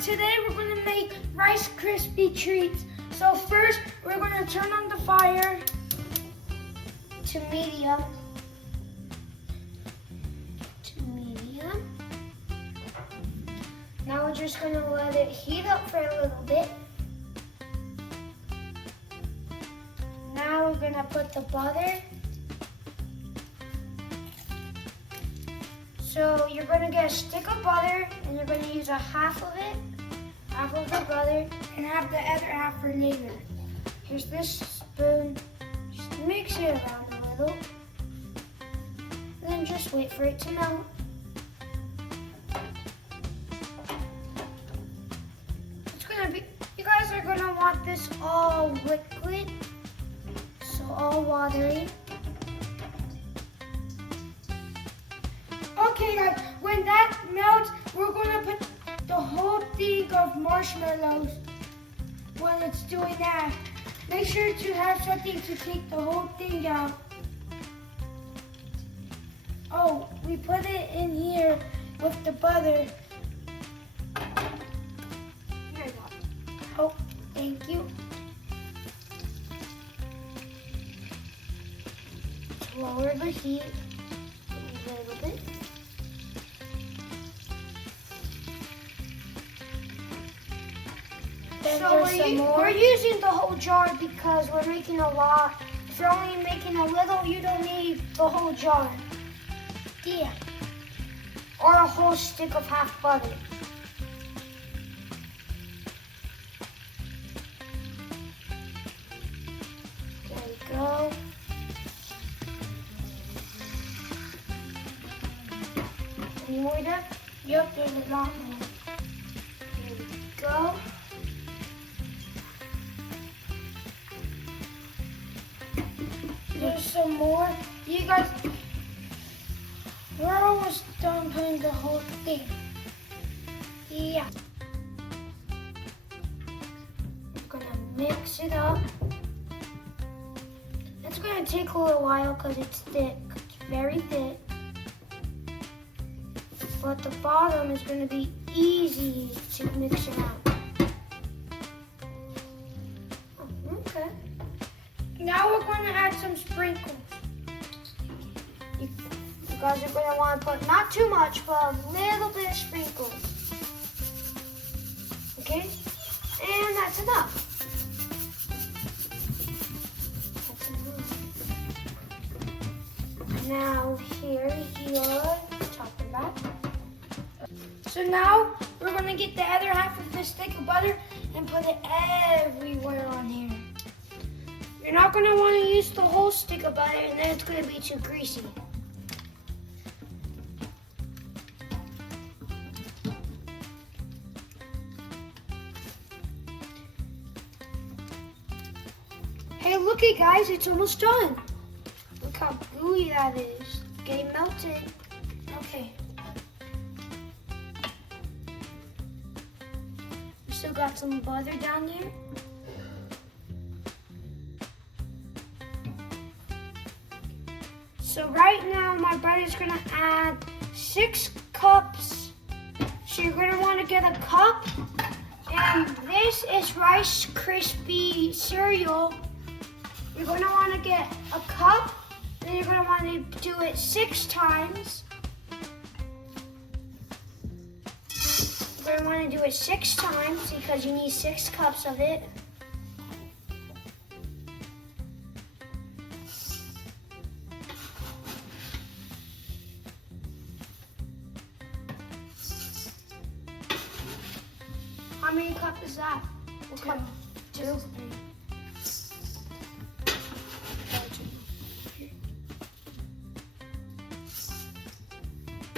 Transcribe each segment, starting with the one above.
today we're going to make Rice Krispie Treats. So first, we're going to turn on the fire to medium. Now we're just going to let it heat up for a little bit. Now we're going to put the butter. So you're going to get a stick of butter and you're going to use a half of it, half of the butter, and have the other half for later. Here's this spoon. Just mix it around a little. And then just wait for it to melt. You guys are gonna want this all liquid, so all watery. Okay guys, when that melts, we're gonna put the whole thing of marshmallows when it's doing that. Make sure to have something to take the whole thing out. Oh, we put it in here with the butter. Oh, thank you. Let's lower the heat a little bit. So we're using the whole jar because we're making a lot. If you're only making a little, you don't need the whole jar. Yeah. Or a whole stick of half butter. Go. Any more of that? Yep, there's a lot more. Here we go. There's some more. You guys, we're almost done putting the whole thing. Yeah. I'm gonna mix it up. It's going to take a little while because it's thick. It's very thick. But the bottom is going to be easy to mix it out. Oh, okay. Now we're going to add some sprinkles. You guys are going to want to put not too much, but a little bit of sprinkles. Okay? And that's enough. Now here's your top and back. So now we're gonna get the other half of the stick of butter and put it everywhere on here. You're not gonna wanna use the whole stick of butter and then it's gonna be too greasy. Hey, looky guys, it's almost done. Look how gooey that is. Getting melted. Okay. We still got some butter down there. So right now my brother's gonna add 6 cups. So you're gonna wanna get a cup. And this is Rice Krispie cereal. You're gonna wanna get a cup. Then you're going to want to do it 6 times. You're going to want to do it 6 times because you need 6 cups of it. How many cups is that? What cup? 2.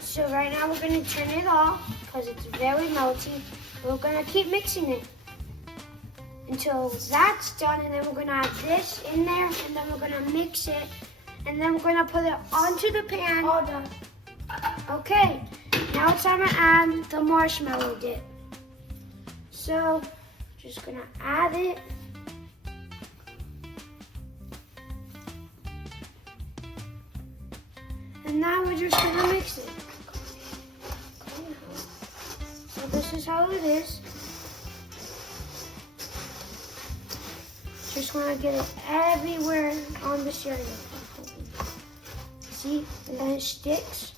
So right now we're going to turn it off because it's very melty. We're going to keep mixing it until that's done, and then we're going to add this in there, and then we're going to mix it, and then we're going to put it onto the pan. All done. Okay, now it's time to add the marshmallow dip. So just going to add it. And now we're just gonna mix it. So this is how it is. Just want to get it everywhere on the cereal. See? And then it sticks.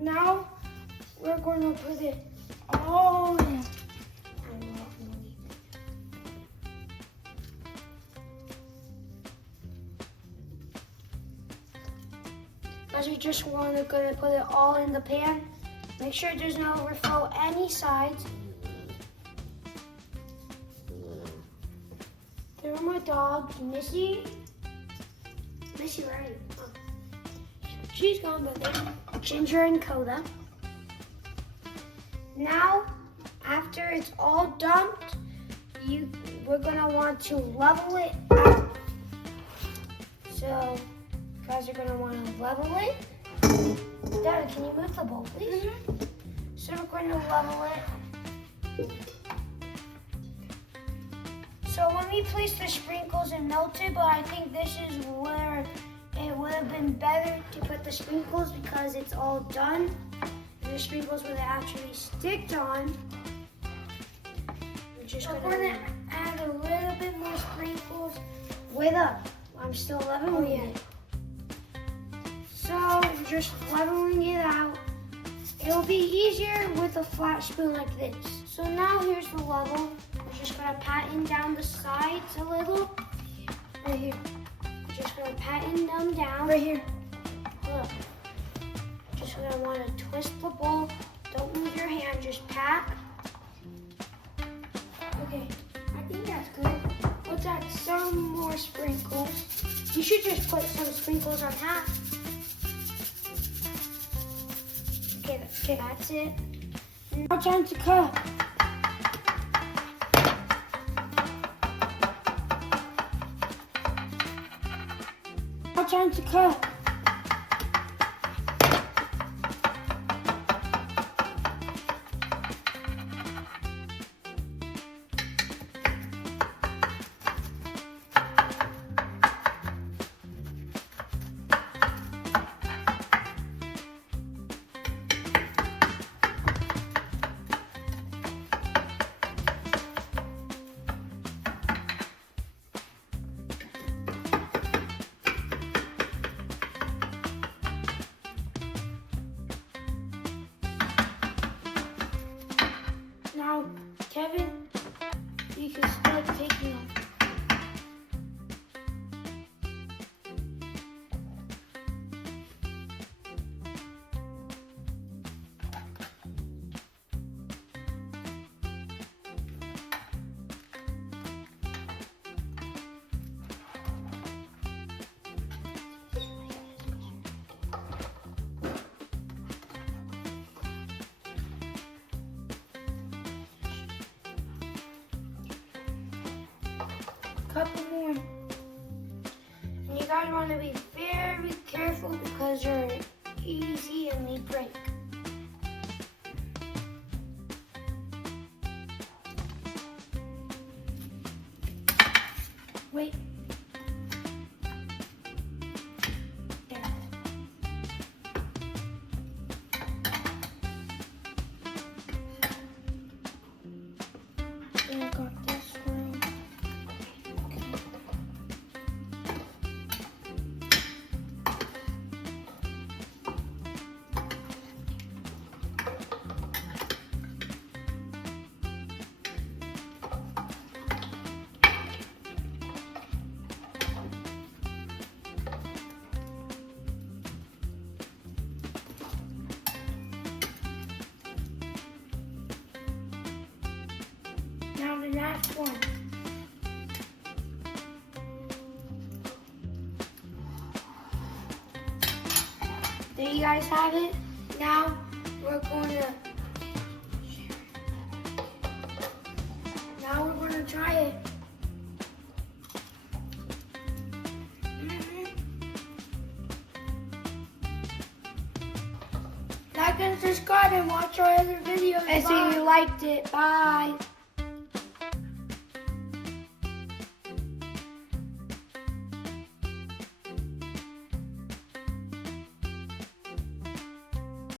Now we're going to put it all in. Because we just want to put it all in the pan. Make sure there's no overflow any sides. There are my dogs, Missy. Missy, where are you? Oh. She's gone, but there's Ginger and Coda. Now, after it's all dumped, we're gonna want to level it out. So, you guys are gonna want to level it. Dad, can you move the bowl, please? Mm-hmm. So we're going to level it. So when we placed the sprinkles, it melted, but I think this is where it would have been better to put the sprinkles because it's all done. And the sprinkles would actually sticked on. We're just going to add a little bit more sprinkles. Wait up, I'm still leveling it. So just leveling it out. It'll be easier with a flat spoon like this. So now here's the level. We're just gonna pattern down the sides a little. Right here. We're just gonna pattern them down. Right here. Look. Just gonna wanna twist the bowl. Don't move your hand, just pat. Okay, I think that's good. Let's add some more sprinkles. You should just put some sprinkles on half. Okay, that's it. Now time to cut. Now time to cut. Now, Kevin, you can start taking them. Couple more. And you guys want to be very careful because they're easy and they break. Wait. There. And I got this one. Now the last one. There you guys have it. Now we're going to try it. Like and subscribe and watch our other videos. And see you liked it. Bye.